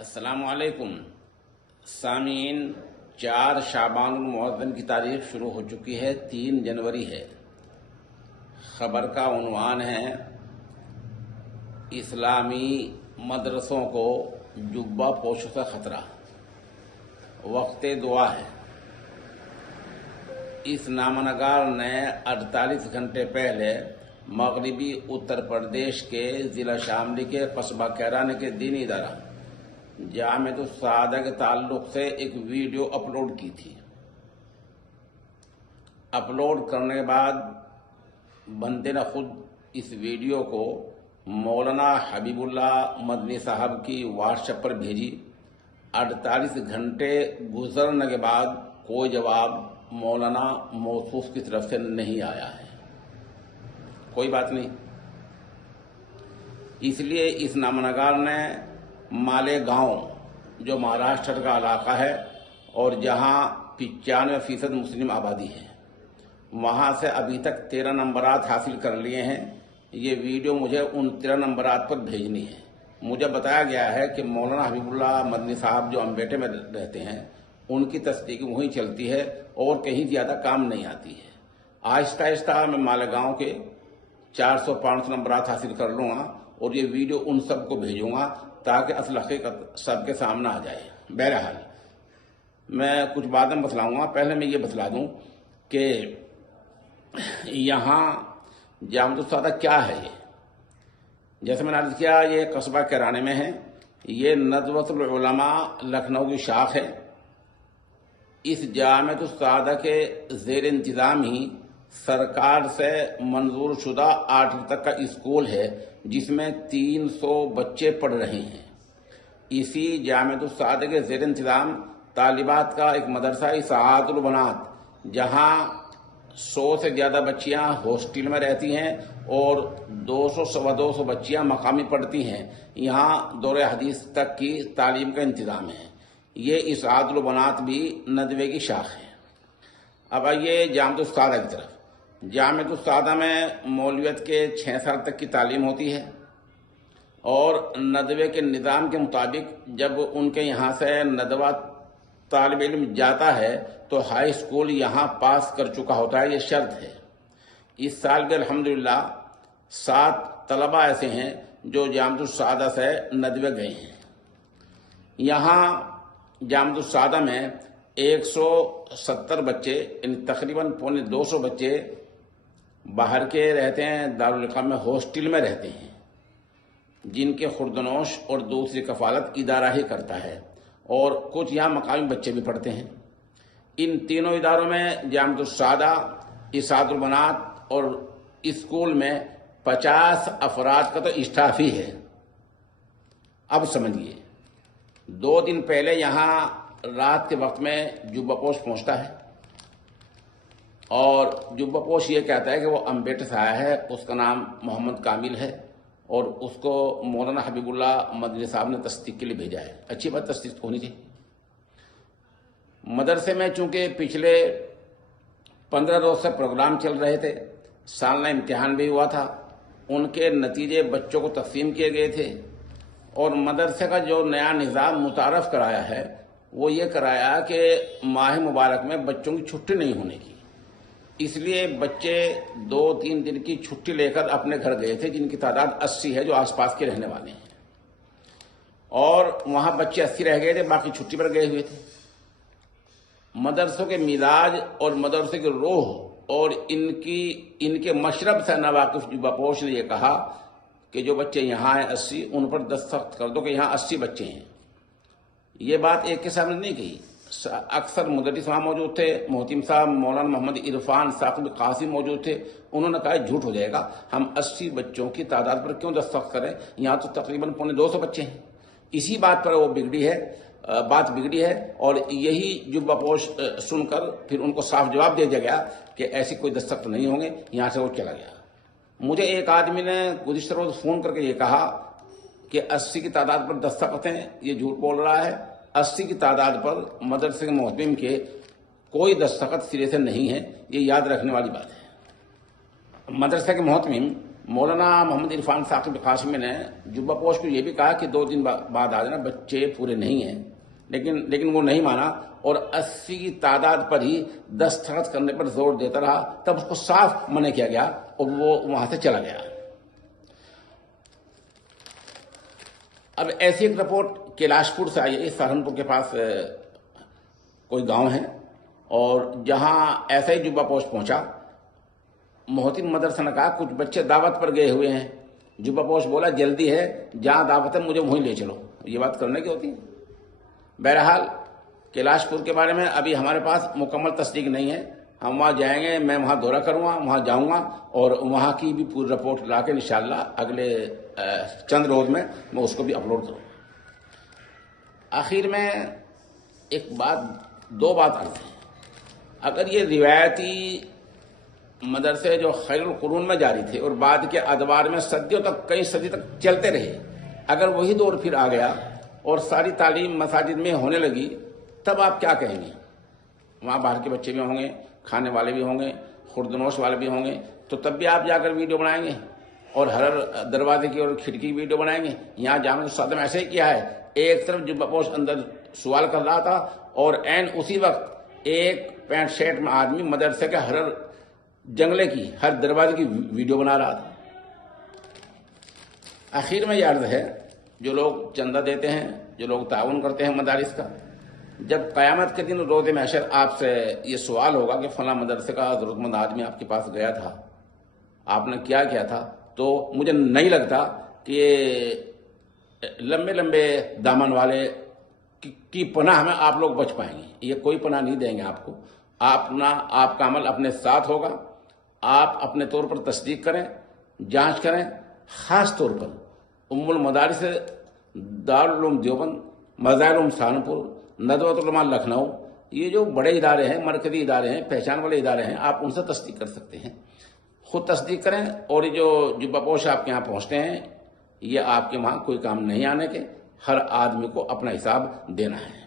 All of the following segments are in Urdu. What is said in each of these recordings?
السلام علیکم سامعین، 4 شعبان المعظم کی تاریخ شروع ہو چکی ہے، 3 جنوری ہے۔ خبر کا عنوان ہے اسلامی مدرسوں کو جبہ پوشی کا خطرہ، وقت دعا ہے۔ اس نامہ نگار نے 48 گھنٹے پہلے مغربی اتر پردیش کے ضلع شاملی کے قصبہ کیرانے کے دینی ادارہ جامعۃ السعادہ کے تعلق سے ایک ویڈیو اپلوڈ کی تھی۔ اپلوڈ کرنے کے بعد بندے نے خود اس ویڈیو کو مولانا حبیب اللہ مدنی صاحب کی واٹس ایپ پر بھیجی۔ 48 گھنٹے گزرنے کے بعد کوئی جواب مولانا موصوف کی طرف سے نہیں آیا ہے۔ کوئی بات نہیں، اس لیے اس نامہ نگار نے مالیگاؤں جو مہاراشٹر کا علاقہ ہے اور جہاں 95% مسلم آبادی ہے، وہاں سے ابھی تک 13 نمبرات حاصل کر لیے ہیں۔ یہ ویڈیو مجھے ان 13 نمبرات پر بھیجنی ہے۔ مجھے بتایا گیا ہے کہ مولانا حبیب اللہ مدنی صاحب جو امبیٹے میں رہتے ہیں، ان کی تصدیق وہیں چلتی ہے اور کہیں زیادہ کام نہیں آتی ہے۔ آہستہ آہستہ میں مالیگاؤں کے 400-500 نمبرات حاصل کر لوں گا اور یہ ویڈیو ان سب کو بھیجوں گا تاکہ اصل حقیقت سب کے سامنے آ جائے۔ بہرحال میں کچھ باتیں بتلاؤں گا۔ پہلے میں یہ بتلا دوں کہ یہاں جامعۃ السعادہ کیا ہے۔ جیسے میں نے عرض کیا، یہ قصبہ کیرانے میں ہے۔ یہ ندوۃ العلماء لکھنؤ کی شاخ ہے۔ اس جامعۃ السعادہ کے زیر انتظام ہی سرکار سے منظور شدہ 8ویں تک کا اسکول ہے، جس میں 300 بچے پڑھ رہے ہیں۔ اسی جامعۃ السعادہ کے زیر انتظام طالبات کا ایک مدرسہ اسعاد البنات، جہاں 100 سے زیادہ بچیاں ہاسٹل میں رہتی ہیں اور 200-250 بچیاں مقامی پڑھتی ہیں۔ یہاں دور حدیث تک کی تعلیم کا انتظام ہے۔ یہ اسعاد البنات بھی ندوے کی شاخ ہے۔ اب آئیے جامعۃ السعادہ کی طرف۔ جامعۃ السعادہ میں مولویت کے 6 سال تک کی تعلیم ہوتی ہے اور ندوے کے نظام کے مطابق جب ان کے یہاں سے ندوہ طالب علم جاتا ہے تو ہائی اسکول یہاں پاس کر چکا ہوتا ہے، یہ شرط ہے۔ اس سال بھی الحمدللہ 7 طلبہ ایسے ہیں جو جامعۃ السعادہ سے ندوے گئے ہیں۔ یہاں جامعۃ السعادہ میں 170 بچے، یعنی تقریباً 250 بچے باہر کے رہتے ہیں، دارالقام میں ہاسٹل میں رہتے ہیں، جن کے خوردنوش اور دوسری کفالت ادارہ ہی کرتا ہے، اور کچھ یہاں مقامی بچے بھی پڑھتے ہیں۔ ان تینوں اداروں میں جامعۃ السعادہ، اسعاد البنات اور اسکول میں 50 افراد کا تو اسٹاف ہی ہے۔ اب سمجھیے، 2 دن پہلے یہاں رات کے وقت میں جبہ پوش پہنچتا ہے اور جبہ پوش یہ کہتا ہے کہ وہ امبیٹے سے آیا ہے، اس کا نام محمد کامل ہے اور اس کو مولانا حبیب اللہ مدنی صاحب نے تصدیق کے لیے بھیجا ہے۔ اچھی بات، تصدیق ہونی چاہیے۔ مدرسے میں چونکہ پچھلے 15 روز سے پروگرام چل رہے تھے، سالانہ امتحان بھی ہوا تھا، ان کے نتیجے بچوں کو تقسیم کیے گئے تھے، اور مدرسے کا جو نیا نظام متعارف کرایا ہے وہ یہ کرایا کہ ماہ مبارک میں بچوں کی چھٹی نہیں ہونے کی۔ اس لیے بچے 2-3 دن کی چھٹی لے کر اپنے گھر گئے تھے، جن کی تعداد 80 ہے، جو آس پاس کے رہنے والے ہیں، اور وہاں بچے 80 رہ گئے تھے، باقی چھٹی پر گئے ہوئے تھے۔ مدرسوں کے مزاج اور مدرسے کی روح اور ان کے مشرب سے ناواقف جبہ پوش نے یہ کہا کہ جو بچے یہاں ہیں 80، ان پر دستخط کر دو کہ یہاں 80 بچے ہیں۔ یہ بات ایک کے سامنے نہیں کہی، اکثر مدرس وہاں موجود تھے، محتم صاحب، مولانا محمد عرفان، ثاقب قاسم موجود تھے۔ انہوں نے کہا جھوٹ ہو جائے گا، ہم 80 بچوں کی تعداد پر کیوں دستخط کریں، یہاں تو تقریباً 250 بچے ہیں۔ اسی بات پر وہ بات بگڑی ہے اور یہی جبہ پوش سن کر پھر ان کو صاف جواب دے دیا گیا کہ ایسی کوئی دستخط نہیں ہوں گے۔ یہاں سے وہ چلا گیا۔ مجھے ایک آدمی نے گزشتہ روز فون کر کے یہ کہا کہ 80 کی تعداد پر دستخط ہیں، یہ جھوٹ بول رہا ہے۔ 80 کی تعداد پر مدرسے کے محتمم کے کوئی دستخط سرے سے نہیں ہے، یہ یاد رکھنے والی بات ہے۔ مدرسے کے محتمم مولانا محمد عرفان ثاقب قاسمی نے جبہ پوش کو یہ بھی کہا کہ 2 دن بعد آ جانا، بچے پورے نہیں ہیں، لیکن وہ نہیں مانا اور 80 کی تعداد پر ہی دستخط کرنے پر زور دیتا رہا، تب اس کو صاف منع کیا گیا اور وہ وہاں سے چلا گیا۔ اب ایسی ایک رپورٹ کیلاش پور سے آئی ہے، سہارنپور کے پاس کوئی گاؤں ہے، اور جہاں ایسا ہی جبہ پوش پہنچا، محتن مدرسہ نے کہا کچھ بچے دعوت پر گئے ہوئے ہیں، جبہ پوش بولا جلدی ہے، جہاں دعوت ہے مجھے وہیں لے چلو۔ یہ بات کرنے کی ہوتی ہے۔ بہرحال کیلاش پور کے بارے میں ابھی ہمارے پاس مکمل تصدیق نہیں ہے، ہم وہاں جائیں گے، میں وہاں دورہ کروں گا، وہاں جاؤں گا اور وہاں کی بھی پوری رپورٹ لا کے انشاءاللہ اگلے چند روز میں اس کو بھی اپلوڈ کروں گا۔ آخر میں دو بات عرض ہے۔ اگر یہ روایتی مدرسے جو خیر القرون میں جاری تھے اور بعد کے ادوار میں صدیوں تک، کئی صدی تک چلتے رہے، اگر وہی دور پھر آ گیا اور ساری تعلیم مساجد میں ہونے لگی، تب آپ کیا کہیں گے؟ وہاں باہر کے بچے بھی ہوں گے، کھانے والے بھی ہوں گے، خوردنوش والے بھی ہوں گے، تو تب بھی آپ جا کر ویڈیو بنائیں گے اور ہر دروازے کی اور کھڑکی کی ویڈیو بنائیں گے؟ یہاں جامع استاد نے ایسے ہی کیا ہے، ایک طرف جبہ پوش اندر سوال کر رہا تھا اور عین اسی وقت ایک پینٹ شرٹ میں آدمی مدرسے کے ہر جنگلے کی، ہر دروازے کی ویڈیو بنا رہا تھا۔ آخر میں یہ عرض ہے، جو لوگ چندہ دیتے ہیں، جو لوگ تعاون کرتے ہیں مدارس کا، جب قیامت کے دن روز محشر آپ سے یہ سوال ہوگا کہ فلاں مدرسے کا ضرورت مند آدمی آپ کے پاس گیا تھا، آپ نے کیا کیا تھا، تو مجھے نہیں لگتا کہ لمبے لمبے دامن والے کی پناہ میں آپ لوگ بچ پائیں گے۔ یہ کوئی پناہ نہیں دیں گے آپ کو۔ آپ کا عمل اپنے ساتھ ہوگا۔ آپ اپنے طور پر تصدیق کریں، جانچ کریں۔ خاص طور پر المدارس دارالعلوم دیوبند، مظاہر سہارنپور، ندوۃ العلماء لکھنؤ، یہ جو بڑے ادارے ہیں، مرکزی ادارے ہیں، پہچان والے ادارے ہیں، آپ ان سے تصدیق کر سکتے ہیں۔ خود تصدیق کریں، اور یہ جو جبہ پوش آپ کے یہاں پہنچتے ہیں، یہ آپ کے وہاں کوئی کام نہیں آنے کے، ہر آدمی کو اپنا حساب دینا ہے۔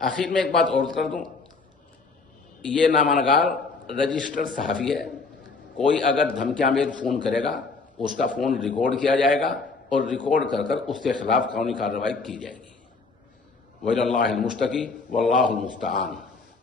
آخر میں ایک بات اور کر دوں، یہ نامہ رجسٹر صحافی ہے، کوئی اگر دھمکیاں میں فون کرے گا، اس کا فون ریکارڈ کیا جائے گا اور ریکارڈ کر کر اس کے خلاف قانونی کارروائی کی جائے گی۔ وَإِلَى اللَّهِ الْمُشْتَكِي وَاللَّهُ الْمُسْتَعَانُ۔